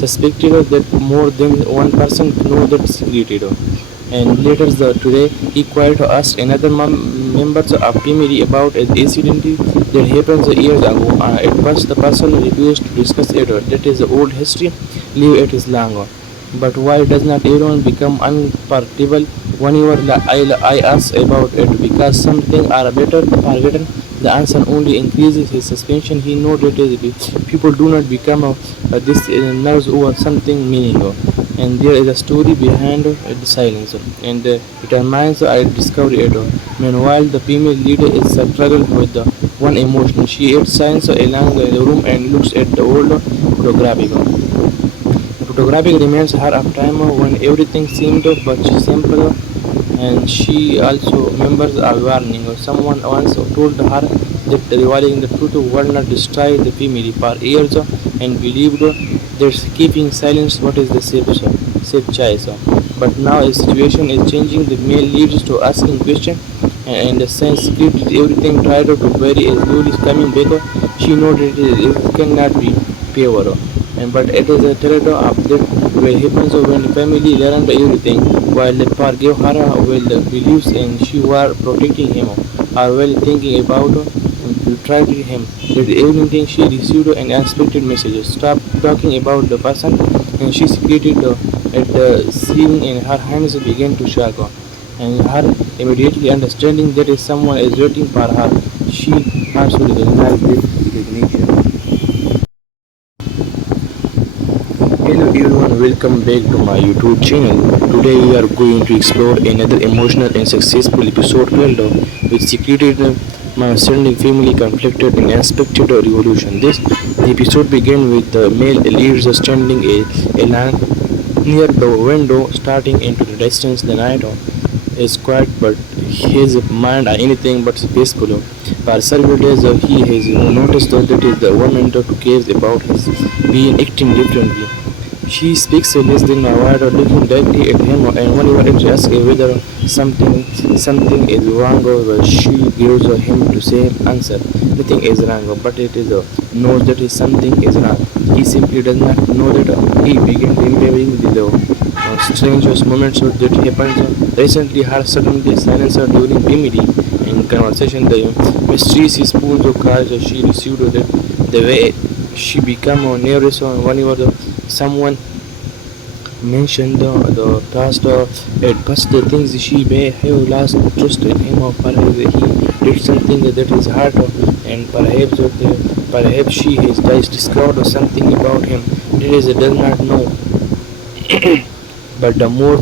suspected that more than one person know that secret. And later today, he quite asked another members of family about an incident that happened years ago. At first, the person refused to discuss it. That is the old history. Leave it is long. But why does not everyone become unforgettable whenever I ask about it? Because something are better forgotten. The answer only increases his suspicion. He knows that people do not become this nerves over something meaningful. And there is a story behind the silence, and determines I discovered it. Meanwhile, the female leader is struggling with the one emotion. She eats silence along the room and looks at the old photographic. The photographic reminds her of time when everything seemed but simple, and she also remembers a warning. Someone once told her that revealing the truth would not destroy the family for years, and believed that keeping silence what is the safe choice. But now the situation is changing. The male leads to asking questions, and the sense script everything tried to bury is slowly coming back. She knows that it cannot be pure. And but it is a terrible of that where happens when the family learned everything while the forgave her well believes and she was protecting him or well thinking about treating him that everything she received an unexpected message. Stop talking about the person, and she secreted at the scene in her hands began to shake, and her immediately understanding that is someone is waiting for her. She also recognized this recognition. Hello everyone, welcome back to my YouTube channel. Today we are going to explore another emotional and successful episode 12 with secreted misunderstanding, family conflicted and unexpected revolution. This episode began with the male leader standing alone near the window starting into the distance. The night is quiet but his mind are anything but peaceful. For several days he has noticed that it is the woman to cares about his being acting differently. She speaks less than a word, looking directly at him, and whenever it asks whether something is wrong, she gives him to say answer. Nothing is wrong, but it is knows that something is wrong. He simply does not know that. He began remembering the strangest moments that happened recently. Her suddenly silence during family and conversation, the mysterious spoons of cards she received, the way she became nervous whenever someone mentioned the past. At first, the things she may have lost trust in him, or perhaps he did something that is hard, and perhaps she has just discovered something about him that is does not know. But the more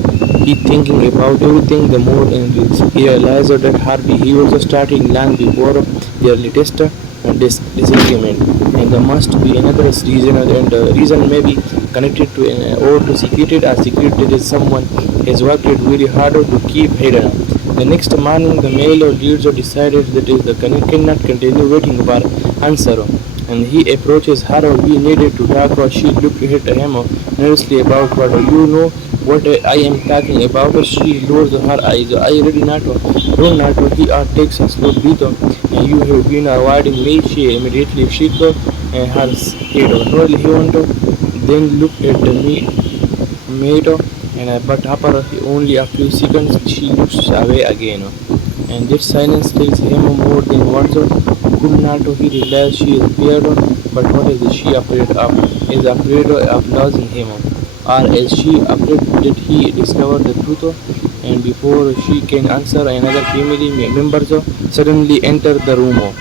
he thinking about everything, the more he realized that her behavior was starting long before their latest disagreement, and there must be another reason, and the reason may be connected to or to secreted or secret that is someone has worked very hard to keep hidden. The next morning, the male leader decided that is the cannot continue waiting for answer, and he approaches her. We needed to talk. She looked at him nervously about what you know what I am talking about. She lowers her eyes. I really not do not. He takes a slow breath. You have been avoiding me. She immediately shook her head. No, he want then looked at me, mate, and but after only a few seconds she looks away again. And that silence tells him more than words could not. He realized she is scared, but what is she afraid of? Is afraid of losing him, or is she afraid that he discovered the truth? And before she can answer, another family member suddenly enter the room.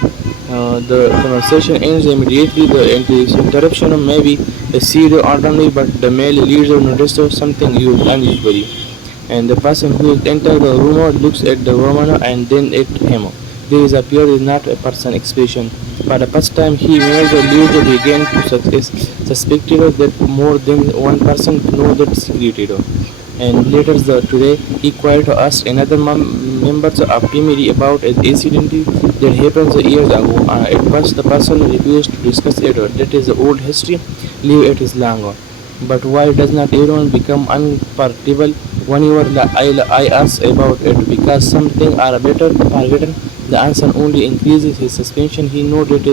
The conversation ends immediately. The interruption may be a serious ordinary, but the male leader notices something unusual. And the person who enters the room looks at the woman and then at him. There is appears not a person expression. For the first time, he made the leader began to suspect that more than one person know that secret. And later today, he quite asked another members of family about an incident that happened years ago. At first, the person refused to discuss it. That is the old history. Leave it is long. But why does not everyone become unpredictable whenever I ask about it? Because something are better targeted. The answer only increases his suspicion. He noted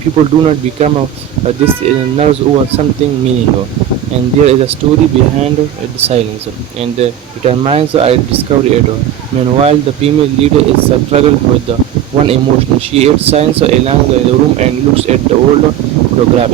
people do not become this nerves over something meaningful, and there is a story behind the silence, and determines I discover it. Meanwhile, the female leader is struggled with the one emotion. She eats silence along the room and looks at the old photograph.